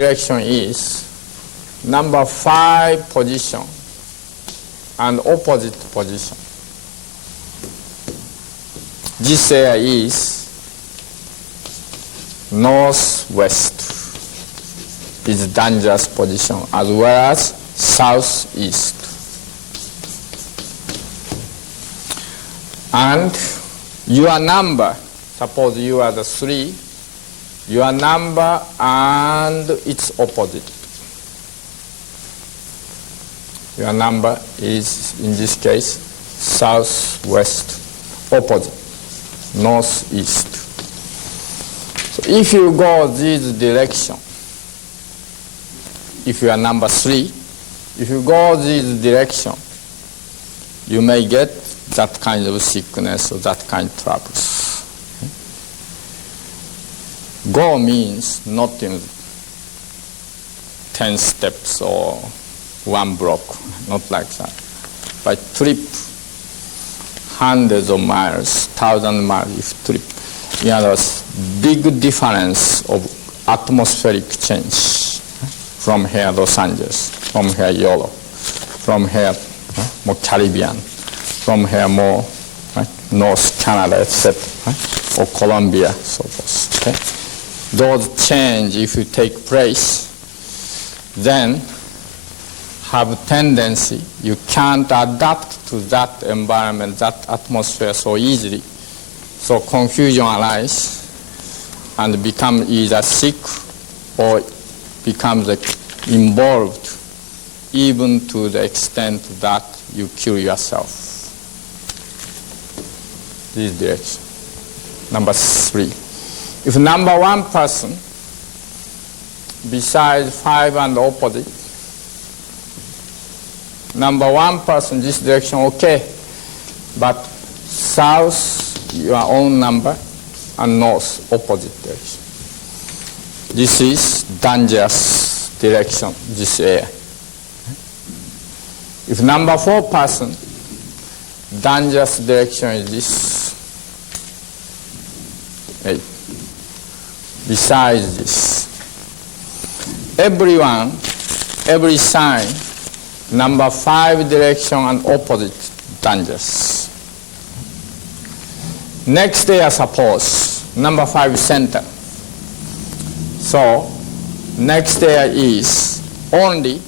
direction is number 5 position and opposite position. This area is northwest is dangerous position as well as southeast. And your number, suppose you are the 3, your number and its opposite. Your number is, in this case, southwest, opposite, northeast. So if you go this direction, if you are number 3, if you go this direction, you may get that kind of sickness or that kind of troubles. Go means not in 10 steps or 1 block, not like that. But trip hundreds of miles, 1,000 miles if trip. In other words, big difference of atmospheric change from here Los Angeles, from here Europe, from here more Caribbean, from here more North Canada, etc., or Colombia, so forth. Okay? Those change, if you take place, then have tendency, you can't adapt to that environment, that atmosphere so easily. So confusion arises and become either sick or becomes involved even to the extent that you kill yourself. This direction. Number 3. If number 1 person, besides 5 and opposite, number 1 person, this direction, okay, but south, your own number, and north, opposite direction. This is dangerous direction, this area. If number 4 person, dangerous direction is this. Hey. Besides this, everyone, every sign, number 5 direction and opposite dangerous. Next area, suppose, number 5 center. So, next area is only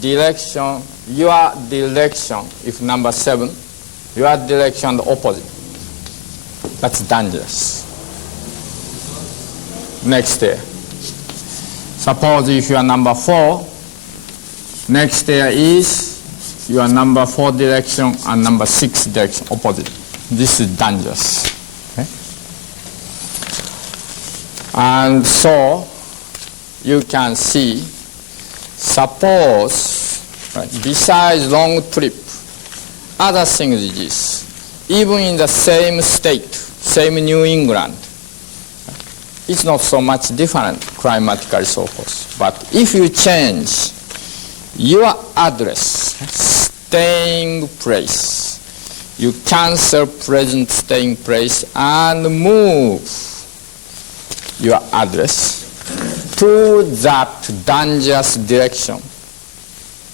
direction, your direction, if number 7, your direction the opposite. That's dangerous. Next area. Suppose if you are number 4, next area is your number 4 direction and number 6 direction, opposite. This is dangerous. Okay? And so you can see, suppose, besides long trip, other things is this. Even in the same state, same New England, it's not so much different climatically, so forth. But if you change your address, staying place, you cancel present staying place and move your address to that dangerous direction,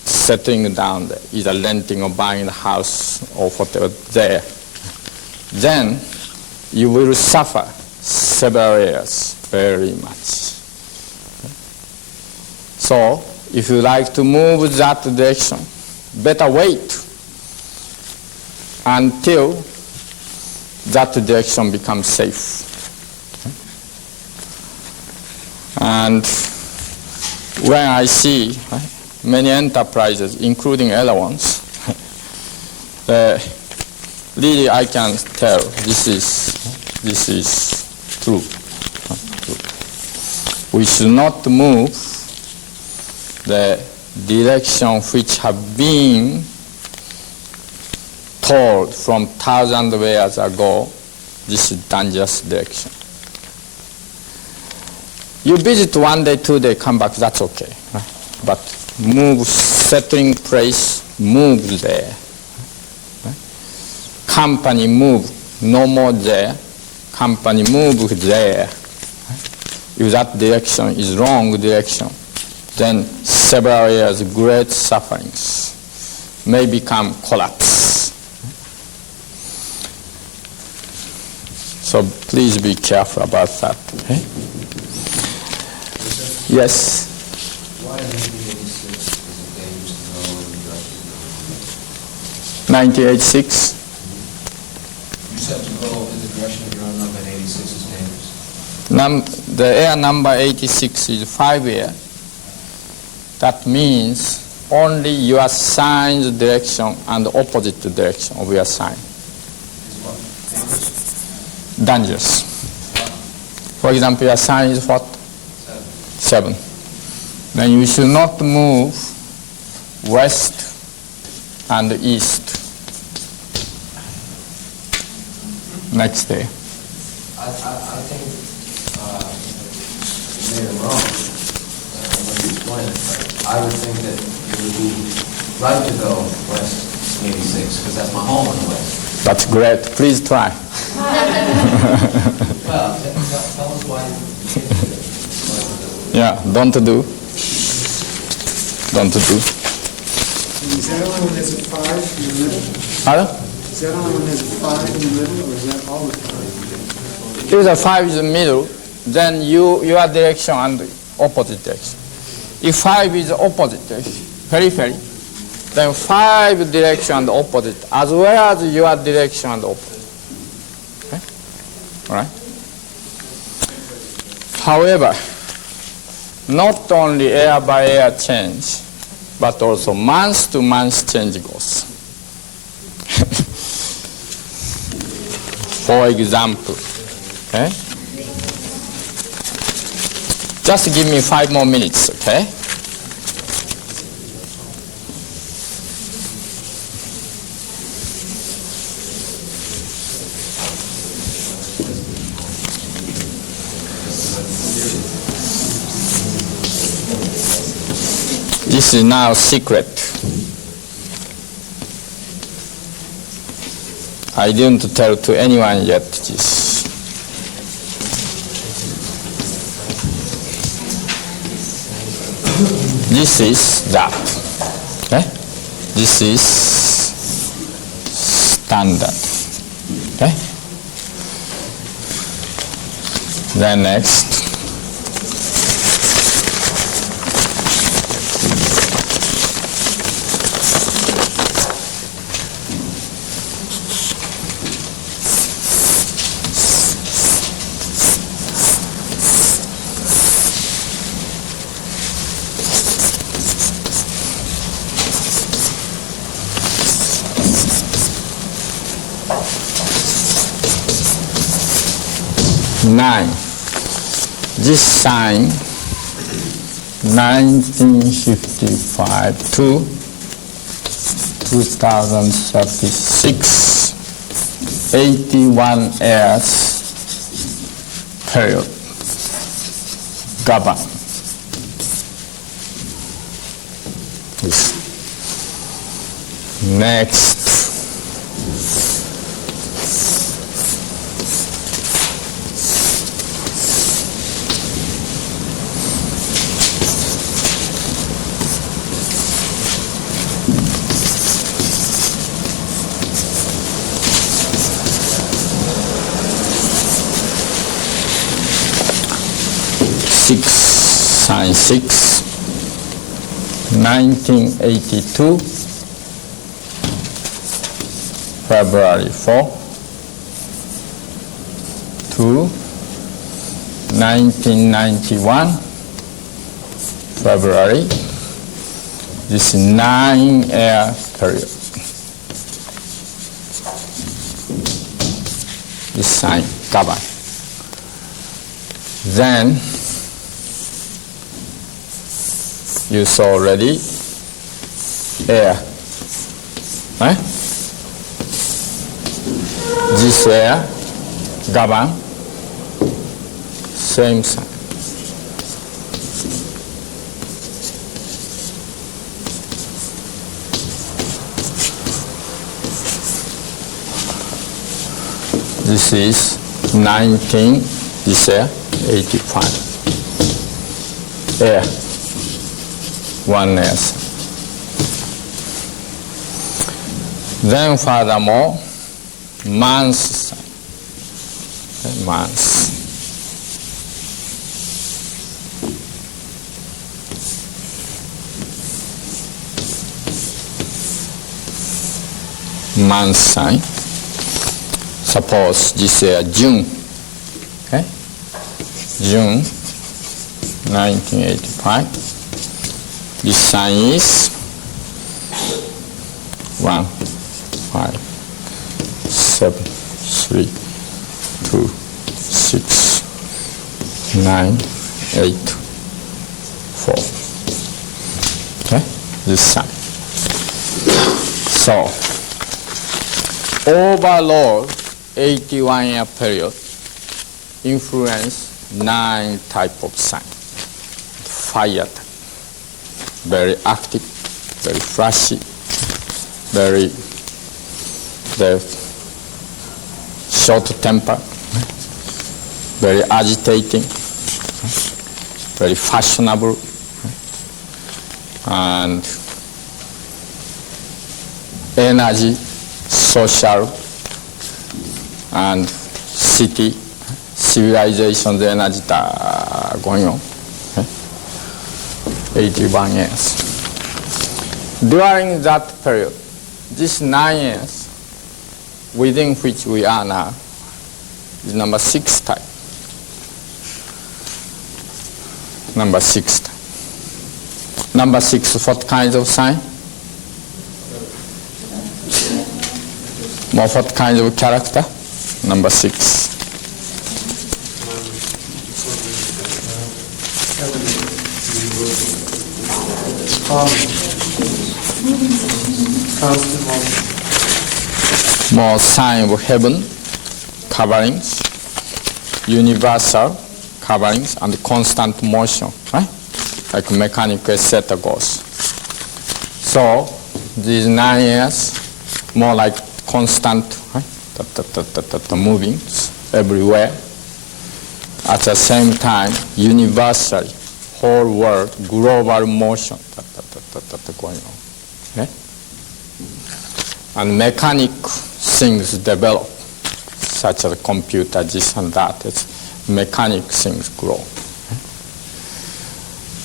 settling down there, either renting or buying a house or whatever there, then you will suffer several areas very much. So, if you like to move that direction, better wait until that direction becomes safe. And when I see many enterprises, including other ones, really I can tell this is true. We should not move the direction which have been told from 1,000 years ago. This is dangerous direction. You visit 1 day, 2 days, come back, that's okay. But move, settling place, move there. Company move, no more there. Company move there. if that direction is wrong direction, then several years great sufferings may become collapse. So please be careful about that. Okay? Yes? Why in 1986 is it dangerous to go in the direction you're 1986? You said to go in the direction that you're on up in 86 is dangerous. The air number 86 is 5 year. That means only your sign's direction and the opposite direction of your sign. Is what? Dangerous? Dangerous. For example, your sign is what? 7. Then you should not move west and east. Next day. I think you made it wrong when you explain it. But I would think that it would be right to go west in 86 because that's my home in the west. That's great. Please try. Well, tell us why you can't do it. Yeah, don't do. Don't do. Is that only when there's a 5 in the middle? Pardon? Is that only when there's a 5 in the middle, or is that all the time? If the 5 is in the middle, then your direction and opposite direction. If 5 is the opposite direction, periphery, then 5 direction and opposite, as well as your direction and opposite. Okay? All right? However, not only air by air change, but also month to month change goes. For example, okay? Just give me 5 more minutes, okay? This is now secret. I didn't tell to anyone yet this. This is that. Okay? This is standard. Okay? Then next. This sign, 1955 to 2036, 81 years period, govern. This. Next. Sign 6, 1982, February 4 to 1991, February. This 9-year period. This sign govern. Then you saw already air. Right? This air govern same sign. This is 19, this year, 85. year, 1 year. Then furthermore, months, okay, months. Month sign. Suppose this year June, okay? June 1985. This sign is 1, 5, 7, 3, 2, 6, 9, 8, 4. Okay? This sign. So, overall 81-year period influence 9 type of sign. Fire type, very active, very flashy, very short temper, very agitating, very fashionable, and energy, social, and city, civilization's energy going on. 81 years. During that period, these 9 years within which we are now is number 6 type. Number 6 type. Number 6, what kinds of sign? More what kind of character? Number 6. More sign of heaven, coverings, universal coverings, and constant motion, right? Like mechanical etc. goes. So these 9 years, more like constant, right? Movings everywhere. At the same time, universally, whole world, global motion going on. Okay? And mechanic things develop, such as computer, this and that. It's mechanic things grow.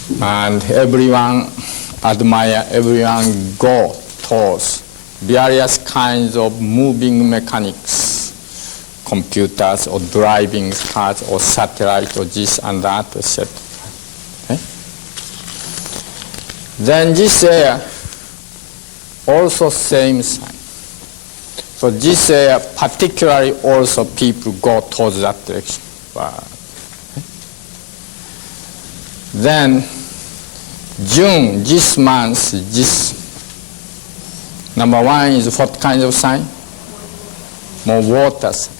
Okay? And everyone admire, everyone go towards various kinds of moving mechanics, computers or driving cars or satellite or this and that, etc. Okay? Then this area also same sign. So this area particularly also people go towards that direction. Okay? Then June, this month, this number 1 is what kind of sign? More water sign,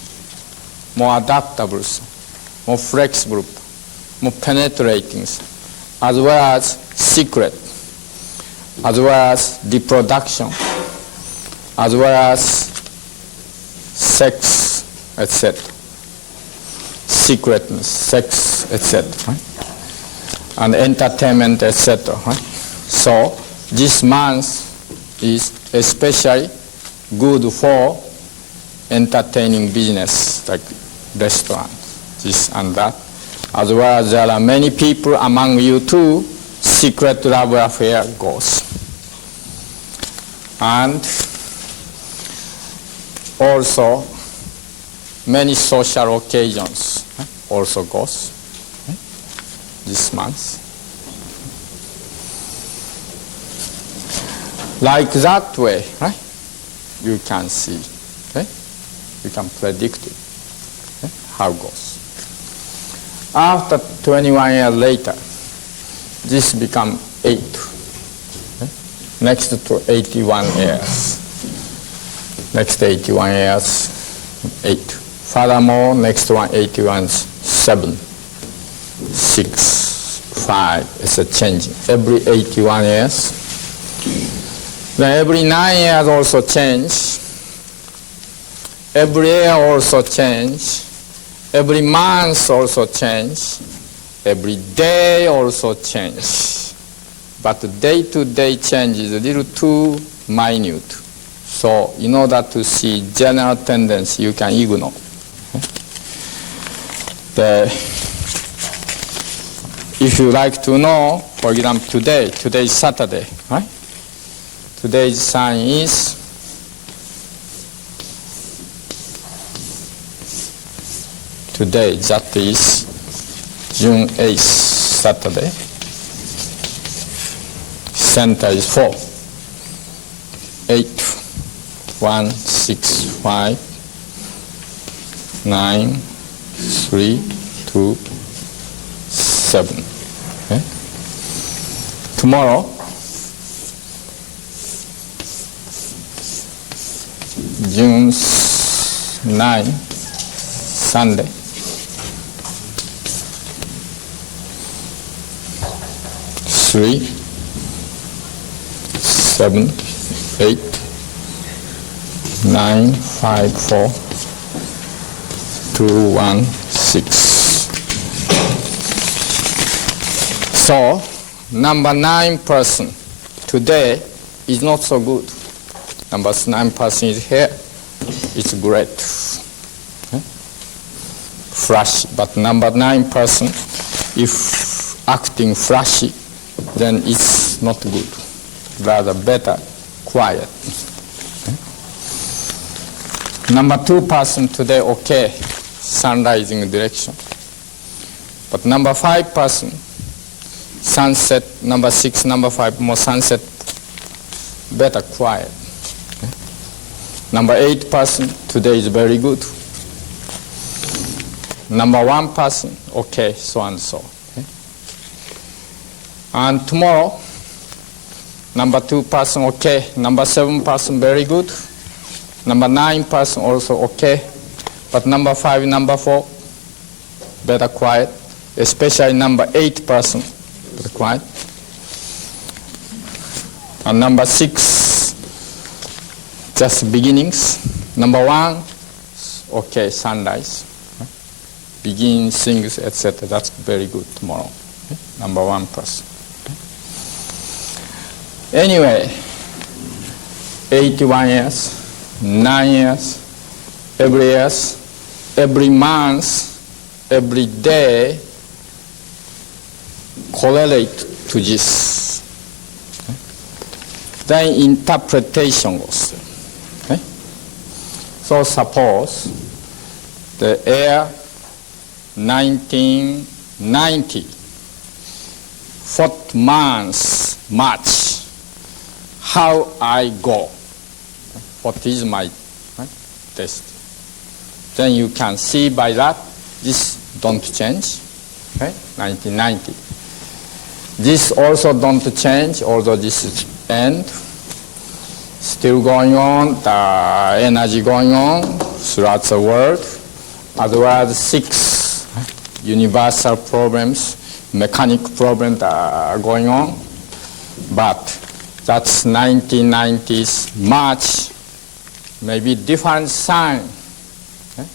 more adaptable sign, more flexible, more penetrating sign, as well as secret, as well as reproduction, as well as sex, etc. Secretness, sex, etc. Right? And entertainment, etc. Right? So this month is especially good for entertaining business, like restaurants, this and that. As well as there are many people among you too, secret love affair goes. And also many social occasions also goes this month. Like that way, right? You can see, okay? You can predict it, okay? How it goes. After 21 years later, this become 8. Okay? Next to 81 years. Next 81 years, 8. Furthermore, next one 81 is 7, 6, 5. It's a change. Every 81 years. Then every 9 years also change. Every year also change. Every month also change. every day also change. But day-to-day change is a little too minute. So in order to see general tendency, you can ignore. If you like to know, for example, today is Saturday, right? Today's sign is today, that is June 8th, Saturday. Center is 4. 8, 1, 6, 5, 9, 3, 2, 7. Okay? Tomorrow, June 9, Sunday. Three, 7, 8, 9, 5, 4, 2, 1, 6. So, number 9 person today is not so good. Number 9 person is here. It's great. Okay? Flashy. But number 9 person, if acting flashy, then it's not good. Rather better, quiet. Okay? Number 2 person today, okay, sun rising direction. But number 5 person, sunset, number 6, number 5, more sunset, better quiet. Okay? Number 8 person, today is very good. Number 1 person, okay, so and so. Okay? And tomorrow, number 2 person, okay. Number 7 person, very good. Number 9 person, also okay. But number 5, number 4, better quiet. Especially number 8 person, better quiet. And number 6, just beginnings. Number 1, okay, sunrise. Begin things, etc. That's very good tomorrow. Okay? Number 1 person. Anyway, 81 years, 9 years, every month, every day correlate to this. Okay? Then interpretation goes. Okay? So suppose the year 1990, 4th month, March, how I go, what is my test. Then you can see by that, this don't change, okay, 1990. This also don't change, although this is end. Still going on, the energy going on throughout the world, as well as 6 universal problems, mechanical problems that are going on. But that's 1990s March, maybe different sign. Okay?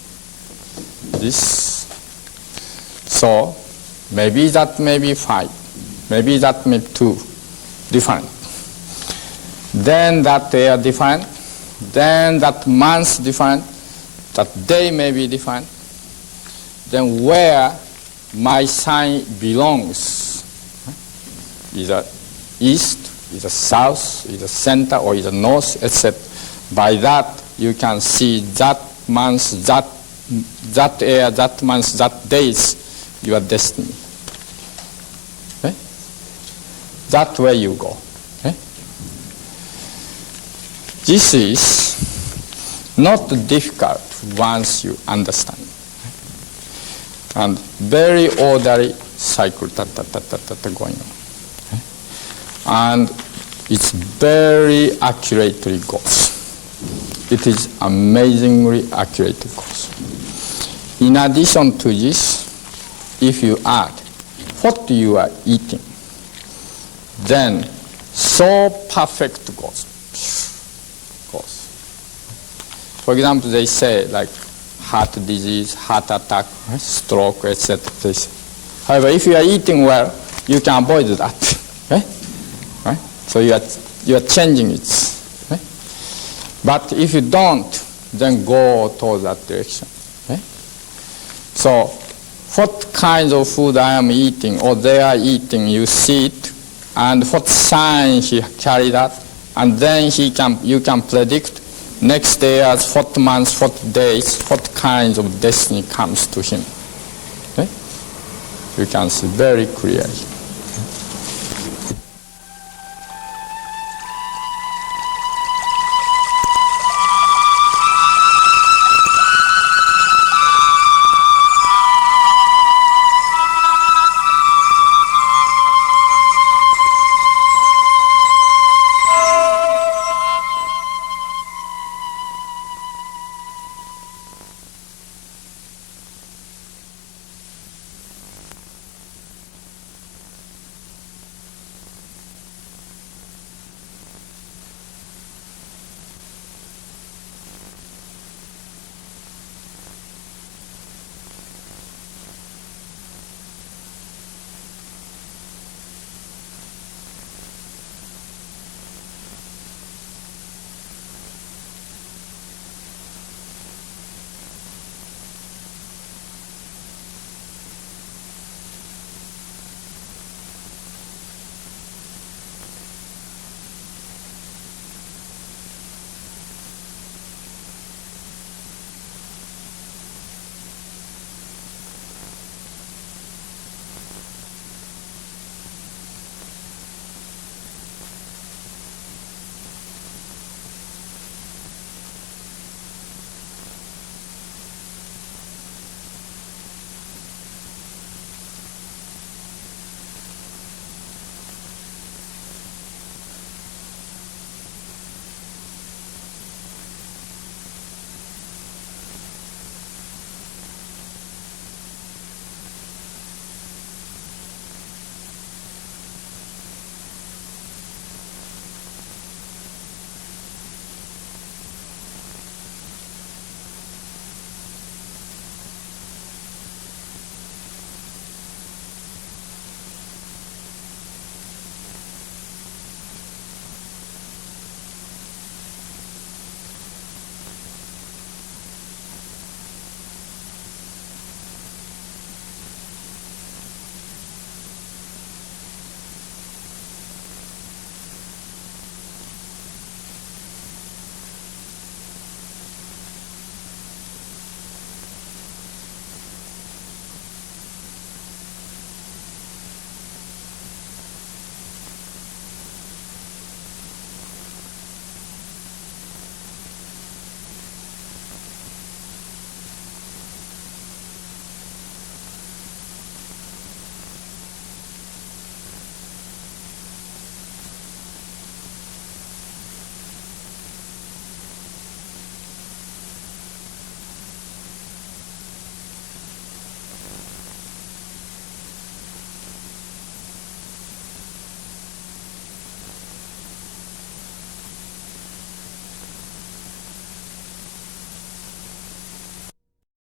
This, so maybe that may be 5, maybe that may be 2, different. Then that year different, then that month different, that day may be different. Then where my sign belongs, either east, either south, either center, or either north, etc. By that, you can see that month, that year, that month, that days, your destiny. Okay? That way you go. Okay? This is not difficult once you understand. And very orderly cycle going on. Okay? And it's very accurately goes. It is amazingly accurately goes. In addition to this, if you add what you are eating, then so perfect goes. For example, they say like heart disease, heart attack, stroke, etc. However, if you are eating well, you can avoid that. Okay? Right? So you are changing it. Okay? But if you don't, then go towards that direction. Okay? So what kinds of food I am eating or they are eating, you see it, and what sign he carry that, and then you can predict next years, what months, what days, what kinds of destiny comes to him. Okay? You can see very clearly.